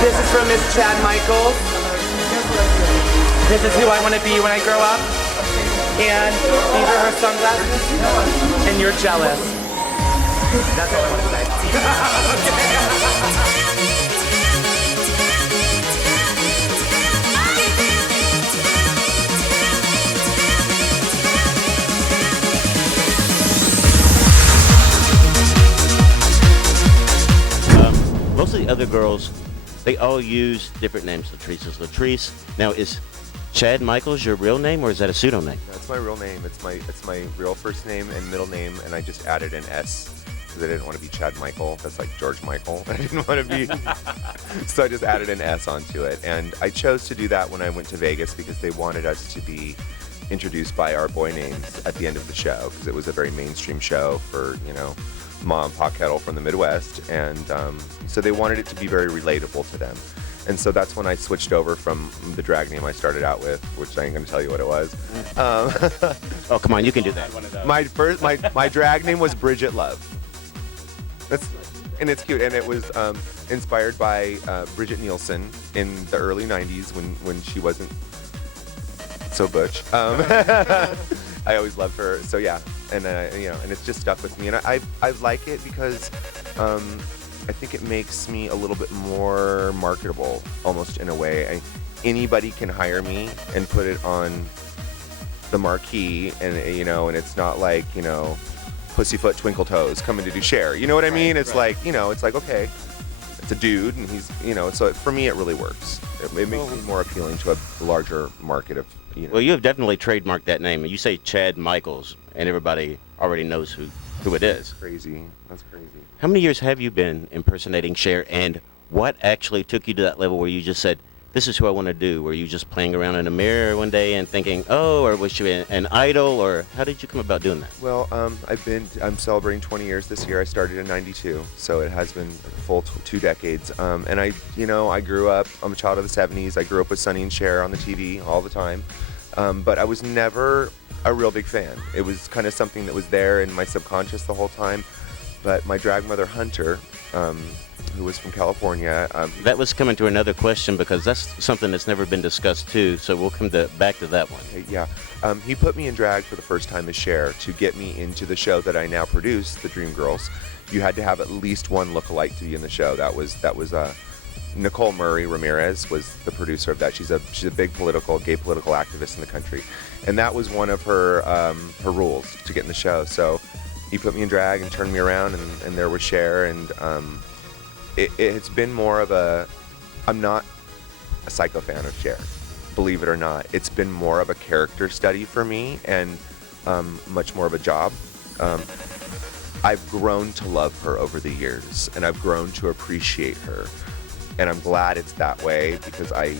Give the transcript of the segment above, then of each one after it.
This is from Miss Chad Michaels. This is who I want to be when I grow up. And these are her sunglasses. And you're jealous. That's all I want to say. Most of the other girls, they all use different names. Latrice is Latrice. Now, is Chad Michaels your real name, or is that a pseudonym? That's my real name. It's my real first name and middle name, and I just added an S because I didn't want to be Chad Michael. That's like George Michael. I didn't want to be, so I just added an S onto it. And I chose to do that when I went to Vegas because they wanted us to be introduced by our boy names at the end of the show, because it was a very mainstream show for, you know, mom, pa kettle from the Midwest, and so they wanted it to be very relatable to them. And so that's when I switched over from the drag name I started out with, which I ain't gonna tell you what it was. Oh, come on, you can do that. My drag name was Bridget Love. And it's cute, and it was inspired by Bridget Nielsen in the early '90s when she wasn't so butch. I always loved her, so yeah, and you know, and it's just stuck with me, and I like it because I think it makes me a little bit more marketable, almost in a way. Anybody can hire me and put it on the marquee, and you know, and it's not like, you know, Pussyfoot Twinkle Toes coming to do Cher. You know what I mean? It's like, you know, it's like, okay, it's a dude, and he's, you know, so for me it really works. It makes me more appealing to a larger market of, you know. Well, you have definitely trademarked that name. You say Chad Michaels, and everybody already knows who it is. Crazy. That's crazy. How many years have you been impersonating Cher, and what actually took you to that level where you just said, this is who I want to do? Were you just playing around in a mirror one day and thinking, oh, or was you an idol, or how did you come about doing that? Well, I'm celebrating 20 years this year. I started in '92, so it has been a full 2 decades. And I grew up, I'm a child of the '70s. I grew up with Sonny and Cher on the TV all the time. But I was never a real big fan. It was kind of something that was there in my subconscious the whole time. But my drag mother, Hunter, who was from California. That was coming to another question, because that's something that's never been discussed too, so we'll come back to that one. Yeah. He put me in drag for the first time as Cher to get me into the show that I now produce, The Dream Girls. You had to have at least one lookalike to be in the show. That was Nicole Murray Ramirez was the producer of that. She's a big gay political activist in the country, and that was one of her rules to get in the show. So he put me in drag and turned me around, and there was Cher, and it's been more of I'm not a psycho fan of Cher, believe it or not. It's been more of a character study for me, and much more of a job. I've grown to love her over the years, and I've grown to appreciate her, and I'm glad it's that way, because I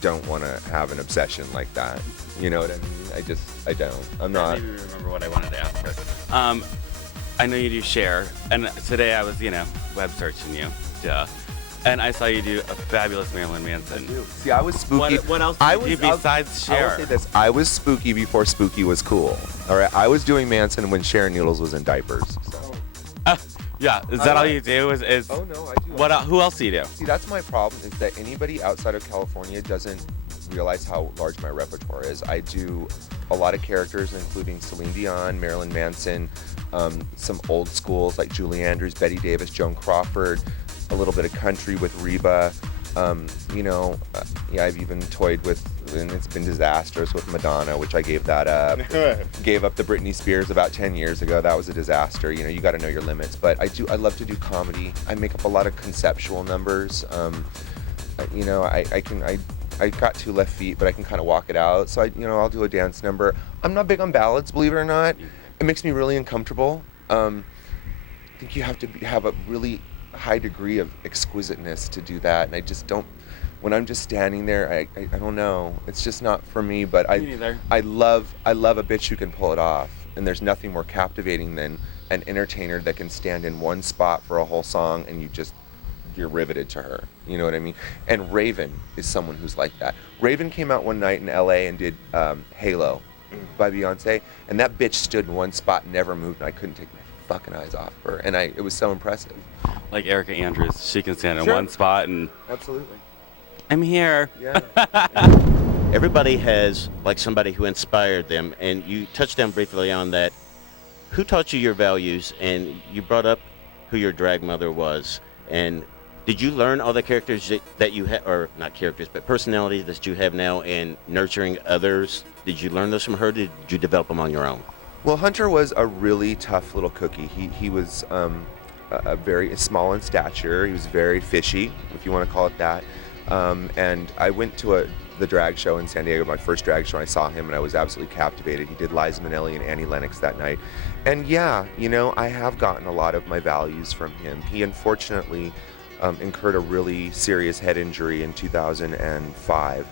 don't want to have an obsession like that. You know what I mean? I don't. I'm not. Maybe remember what I wanted to ask her. I know you do Cher, and today I was, web searching you, and I saw you do a fabulous Marilyn Manson. I do. See, I was spooky. What else did you do besides Cher? I will say this: I was spooky before spooky was cool. All right, I was doing Manson when Sharon Needles was in diapers. So. Yeah, is that all you do? Is Oh no, I do. What? Who else do you do? See, that's my problem, is that anybody outside of California doesn't realize how large my repertoire is. I do a lot of characters, including Celine Dion, Marilyn Manson, some old schools like Julie Andrews, Betty Davis, Joan Crawford, a little bit of country with Reba. I've even toyed with, and it's been disastrous, with Madonna, which I gave that up. Gave up the Britney Spears about 10 years ago. That was a disaster. You got to know your limits. But I love to do comedy. I make up a lot of conceptual numbers. I got 2 left feet, but I can kind of walk it out. So I'll do a dance number. I'm not big on ballads, believe it or not. It makes me really uncomfortable. I think you have to have a really high degree of exquisiteness to do that, and I just don't. When I'm just standing there, I don't know. It's just not for me. But Me neither. I love a bitch who can pull it off, and there's nothing more captivating than an entertainer that can stand in one spot for a whole song and you're riveted to her. You know what I mean? And Raven is someone who's like that. Raven came out one night in LA and did Halo by Beyonce, and that bitch stood in one spot, never moved, and I couldn't take my fucking eyes off her. And it was so impressive. Like Erica Andrews, she can stand in Sure. one spot and Absolutely. I'm here. Yeah. Everybody has like somebody who inspired them, and you touched on briefly on that. Who taught you your values? And you brought up who your drag mother was. And did you learn all the characters that you have, or not characters, but personalities that you have now in nurturing others? Did you learn those from her? Or did you develop them on your own? Well, Hunter was a really tough little cookie. He was a very small in stature. He was very fishy, if you want to call it that. And I went to the drag show in San Diego, my first drag show. I saw him and I was absolutely captivated. He did Liza Minnelli and Annie Lennox that night. And yeah, I have gotten a lot of my values from him. He unfortunately incurred a really serious head injury in 2005.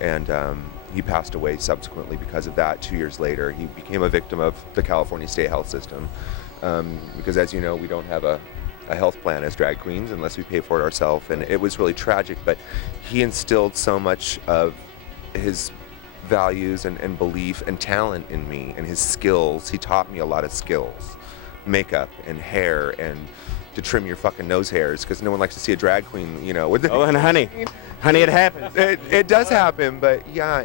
And he passed away subsequently because of that. 2 years later, he became a victim of the California state health system. Because as you know, we don't have a health plan as drag queens unless we pay for it ourselves, and it was really tragic, but he instilled so much of his values and belief and talent in me and his skills. He taught me a lot of skills, makeup and hair, and to trim your fucking nose hairs, because no one likes to see a drag queen, with Oh, and honey, it happens. it does happen, but yeah,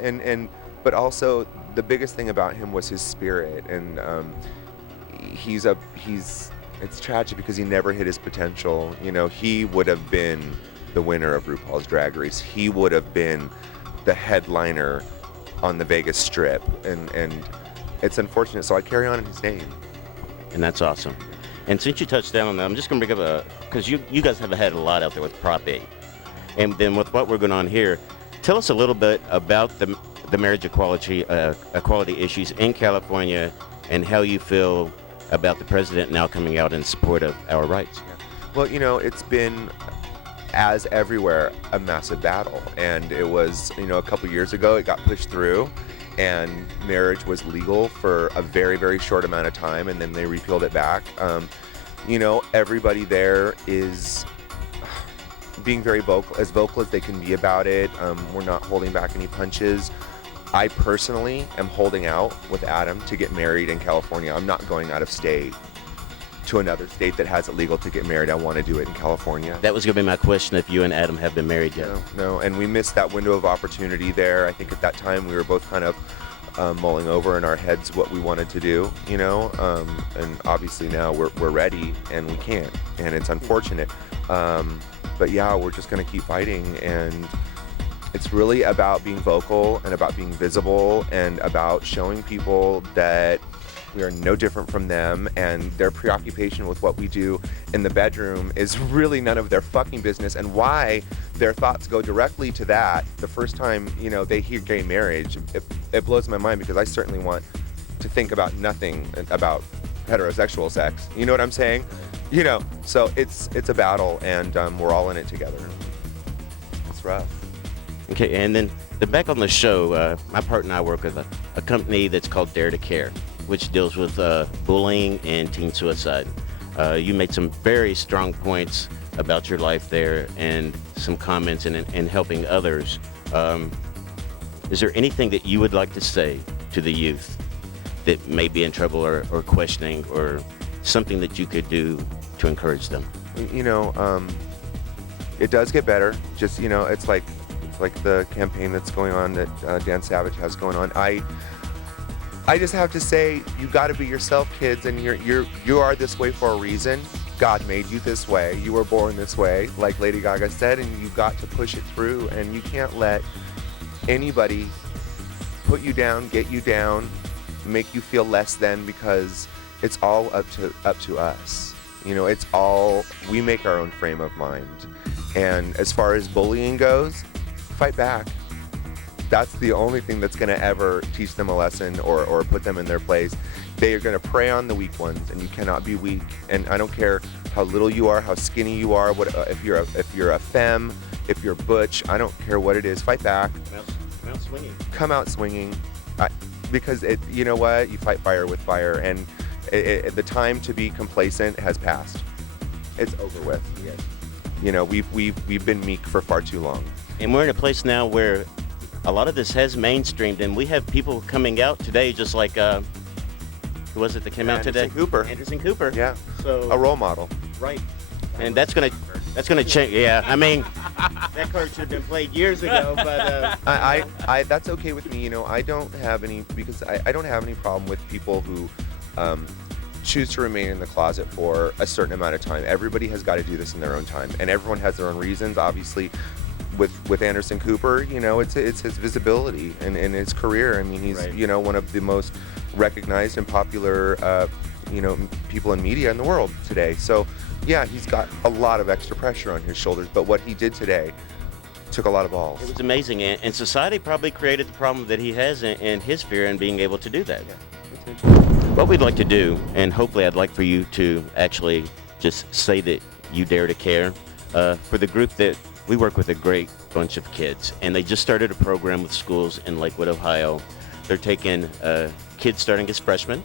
but also the biggest thing about him was his spirit, and it's tragic because he never hit his potential. He would have been the winner of RuPaul's Drag Race. He would have been the headliner on the Vegas Strip, and it's unfortunate. So I carry on in his name. And that's awesome. And since you touched down on that, I'm just going to bring up because you guys have had a lot out there with Prop 8. And then with what we're going on here, tell us a little bit about the marriage equality issues in California and how you feel about the president now coming out in support of our rights. Well, it's been, as everywhere, a massive battle. And it was, a couple years ago, it got pushed through, and marriage was legal for a very, very short amount of time, and then they repealed it back. Everybody there is being very vocal as they can be about it. We're not holding back any punches. I personally am holding out with Adam to get married in California. I'm not going out of state to another state that has it legal to get married. I want to do it in California. That was going to be my question, if you and Adam have been married yet. No, and we missed that window of opportunity there. I think at that time we were both kind of mulling over in our heads what we wanted to do, and obviously now we're ready and we can't, and it's unfortunate. But yeah, we're just going to keep fighting, and it's really about being vocal and about being visible and about showing people that we are no different from them, and their preoccupation with what we do in the bedroom is really none of their fucking business, and why their thoughts go directly to that the first time, they hear gay marriage. It blows my mind, because I certainly want to think about nothing about heterosexual sex. You know what I'm saying? So it's a battle, and we're all in it together. It's rough. Okay, and then back on the show, my partner and I work with a company that's called Dare to Care, which deals with bullying and teen suicide. You made some very strong points about your life there, and some comments in helping others. Is there anything that you would like to say to the youth that may be in trouble or questioning, or something that you could do to encourage them? It does get better. Just, it's like the campaign that's going on that Dan Savage has going on. I just have to say, you got to be yourself, kids, and you are this way for a reason. God made you this way. You were born this way, like Lady Gaga said, and you got to push it through. And you can't let anybody put you down, get you down, make you feel less than, because it's all up to us. It's all, we make our own frame of mind. And as far as bullying goes, fight back. That's the only thing that's going to ever teach them a lesson or put them in their place. They are going to prey on the weak ones, and you cannot be weak. And I don't care how little you are, how skinny you are, what if you're a femme, if you're butch, I don't care what it is, fight back. Come out swinging. Come out swinging, because you know what? You fight fire with fire, and the time to be complacent has passed. It's over with. Yes. You know, we've been meek for far too long. And we're in a place now where a lot of this has mainstreamed, and we have people coming out today, just like who was it that came out today? Anderson Cooper. Yeah. So A role model. right. And that's gonna change. Yeah. I mean, that card should have been played years ago, but I that's okay with me. You know, I don't have any problem with people who choose to remain in the closet for a certain amount of time. Everybody has got to do this in their own time, and everyone has their own reasons. Obviously, with Anderson Cooper, you know, it's his visibility and his career. I mean, he's Right. you know, one of the most recognized and popular you know, people in media in the world today. So yeah, he's got a lot of extra pressure on his shoulders, but what he did today took a lot of balls. it was amazing. And society probably created the problem that he has in his fear in being able to do that. What we'd like to do, and hopefully I'd like for you to actually just say that you dare to care. For the group that we work with, a great bunch of kids, and they just started a program with schools in Lakewood, Ohio. They're taking kids starting as freshmen,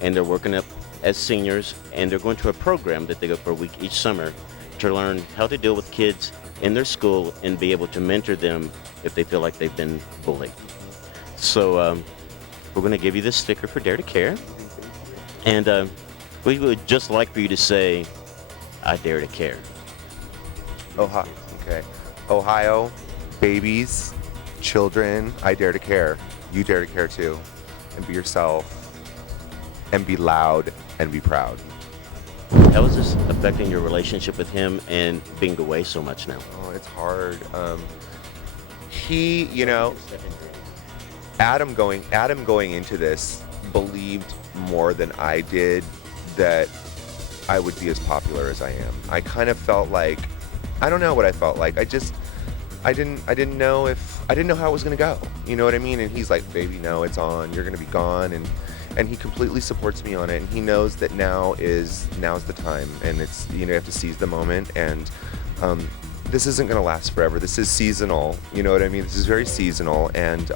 and they're working up as seniors, and they're going to a program that they go for a week each summer to learn how to deal with kids in their school and be able to mentor them if they feel like they've been bullied. So we're going to give you this sticker for Dare to Care, and we would just like for you to say, I dare to care. Ohio, okay. Ohio, babies, children, I dare to care. You dare to care too, and be yourself, and be loud, and be proud. How is this affecting your relationship with him and being away so much now? Oh, it's hard. He, you know, Adam going into this believed more than I did that I would be as popular as I am. I kind of felt like, I don't know what I felt like. I didn't know how it was gonna go. You know what I mean? And he's like, baby, no, it's on. You're gonna be gone. And he completely supports me on it. And he knows that now's the time. And it's, you know, you have to seize the moment. And this isn't gonna last forever. This is seasonal. You know what I mean? This is very seasonal. And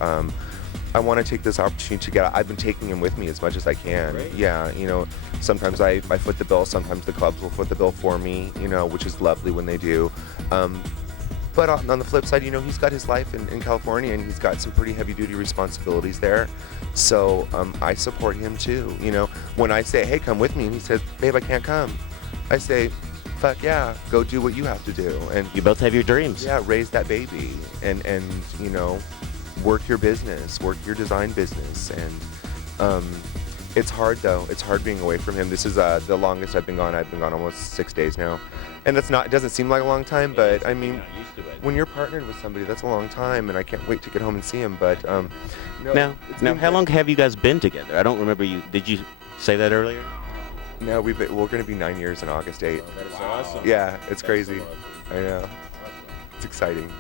I want to take this opportunity to get out. I've been taking him with me as much as I can. Great. Yeah, you know, sometimes I foot the bill, sometimes the clubs will foot the bill for me, you know, which is lovely when they do. But on the flip side, you know, he's got his life in California, and he's got some pretty heavy-duty responsibilities there. So I support him too. You know, when I say, hey, come with me, and he says, babe, I can't come, I say, fuck yeah, go do what you have to do. And You both have your dreams. yeah, raise that baby, and you know, work your business, work your design business. And it's hard though. It's hard being away from him. This is the longest I've been gone. I've been gone almost 6 days now. And it doesn't seem like a long time, but I mean, when you're partnered with somebody, that's a long time, and I can't wait to get home and see him. But you know, Now, how long have you guys been together? I don't remember you. Did you say that earlier? No, we're going to be 9 years on August 8th. That is awesome. Yeah, it's crazy. I know. It's exciting.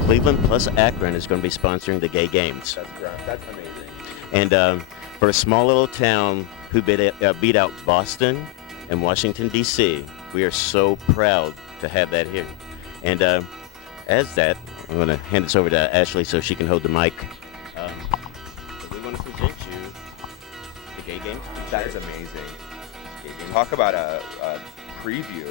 Cleveland plus Akron is going to be sponsoring the gay games. That's amazing. And for a small little town who beat out Boston and Washington, D.C., we are so proud to have that here. And as that, I'm going to hand this over to Ashley so she can hold the mic. So we want to present you the gay games. That is amazing. Talk about a preview.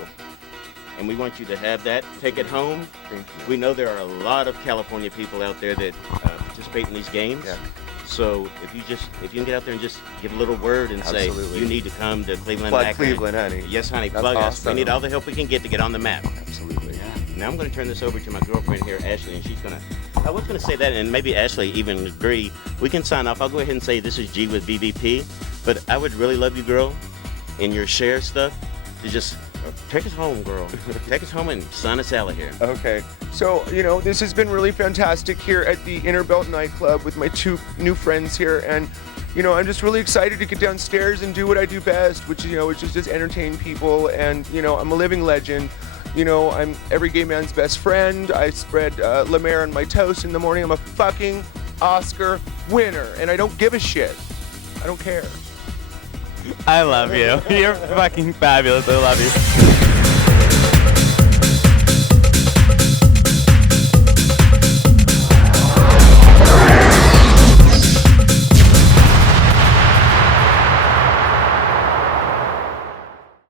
And we want you to have that. Take it home. Thank you. We know there are a lot of California people out there that participate in these games. Yeah. So if you can get out there and just give a little word and Absolutely. say you need to come to Cleveland. Plug Akron. Cleveland, honey. Yes, honey. That's Plug us. awesome. We need all the help we can get on the map. Absolutely. Now I'm going to turn this over to my girlfriend here, Ashley, and she's going to. I was going to say that, and maybe Ashley even agree. We can sign off. I'll go ahead and say this is G with BBP, but I would really love you, girl, in your share stuff to just take us home, girl. Take us home and sign us out of here. Okay. So, you know, this has been really fantastic here at the Interbelt nightclub with my 2 new friends here. And, you know, I'm just really excited to get downstairs and do what I do best, which is just entertain people. And, you know, I'm a living legend. You know, I'm every gay man's best friend. I spread La Mer on my toast in the morning. I'm a fucking Oscar winner. And I don't give a shit. I don't care. I love you. You're fucking fabulous. I love you.